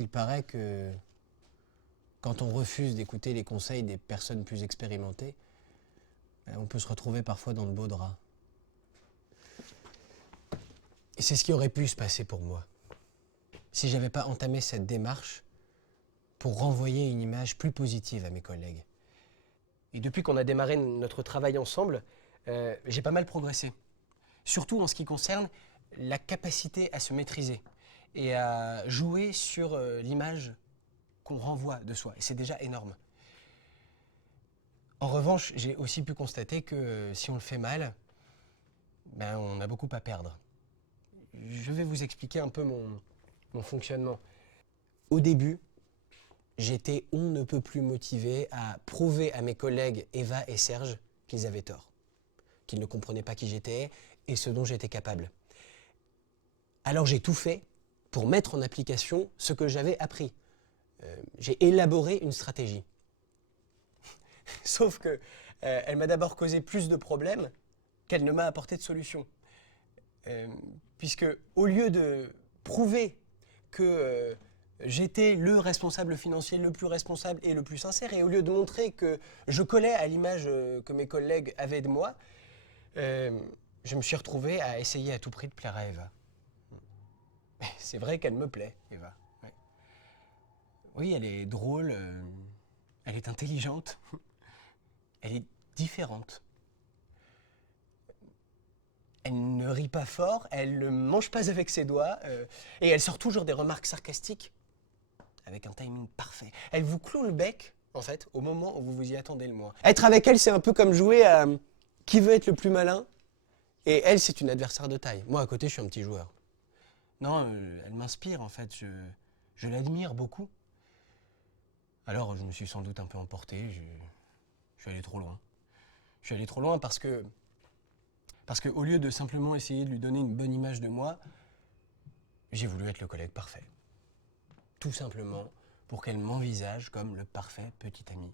Il paraît que quand on refuse d'écouter les conseils des personnes plus expérimentées, on peut se retrouver parfois dans le beau drap. Et c'est ce qui aurait pu se passer pour moi, si j'avais pas entamé cette démarche pour renvoyer une image plus positive à mes collègues. Et depuis qu'on a démarré notre travail ensemble, j'ai pas mal progressé. Surtout en ce qui concerne la capacité à se maîtriser et à jouer sur l'image qu'on renvoie de soi. Et c'est déjà énorme. En revanche, j'ai aussi pu constater que si on le fait mal, on a beaucoup à perdre. Je vais vous expliquer un peu mon fonctionnement. Au début, j'étais on ne peut plus motivé à prouver à mes collègues Eva et Serge qu'ils avaient tort, qu'ils ne comprenaient pas qui j'étais et ce dont j'étais capable. Alors j'ai tout fait pour mettre en application ce que j'avais appris. J'ai élaboré une stratégie. Sauf que elle m'a d'abord causé plus de problèmes qu'elle ne m'a apporté de solutions. Puisque au lieu de prouver que j'étais le responsable financier le plus responsable et le plus sincère, et au lieu de montrer que je collais à l'image que mes collègues avaient de moi, je me suis retrouvé à essayer à tout prix de plaire à Eva. C'est vrai qu'elle me plaît, Eva. Ouais. Oui, elle est drôle, elle est intelligente, elle est différente. Elle ne rit pas fort, elle ne mange pas avec ses doigts, et elle sort toujours des remarques sarcastiques avec un timing parfait. Elle vous cloue le bec, en fait, au moment où vous vous y attendez le moins. Être avec elle, c'est un peu comme jouer à qui veut être le plus malin, et elle, c'est une adversaire de taille. Moi, à côté, je suis un petit joueur. Non, elle m'inspire, en fait, je l'admire beaucoup. Alors, je me suis sans doute un peu emporté, je suis allé trop loin. Je suis allé trop loin parce que au lieu de simplement essayer de lui donner une bonne image de moi, j'ai voulu être le collègue parfait. Tout simplement pour qu'elle m'envisage comme le parfait petit ami.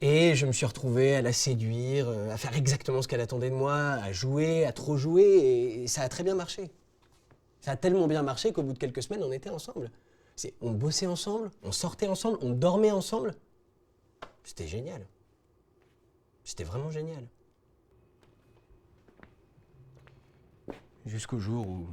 Et je me suis retrouvé à la séduire, à faire exactement ce qu'elle attendait de moi, à jouer, à trop jouer, et ça a très bien marché. Ça a tellement bien marché qu'au bout de quelques semaines, on était ensemble. On bossait ensemble, on sortait ensemble, on dormait ensemble. C'était génial. C'était vraiment génial. Jusqu'au jour où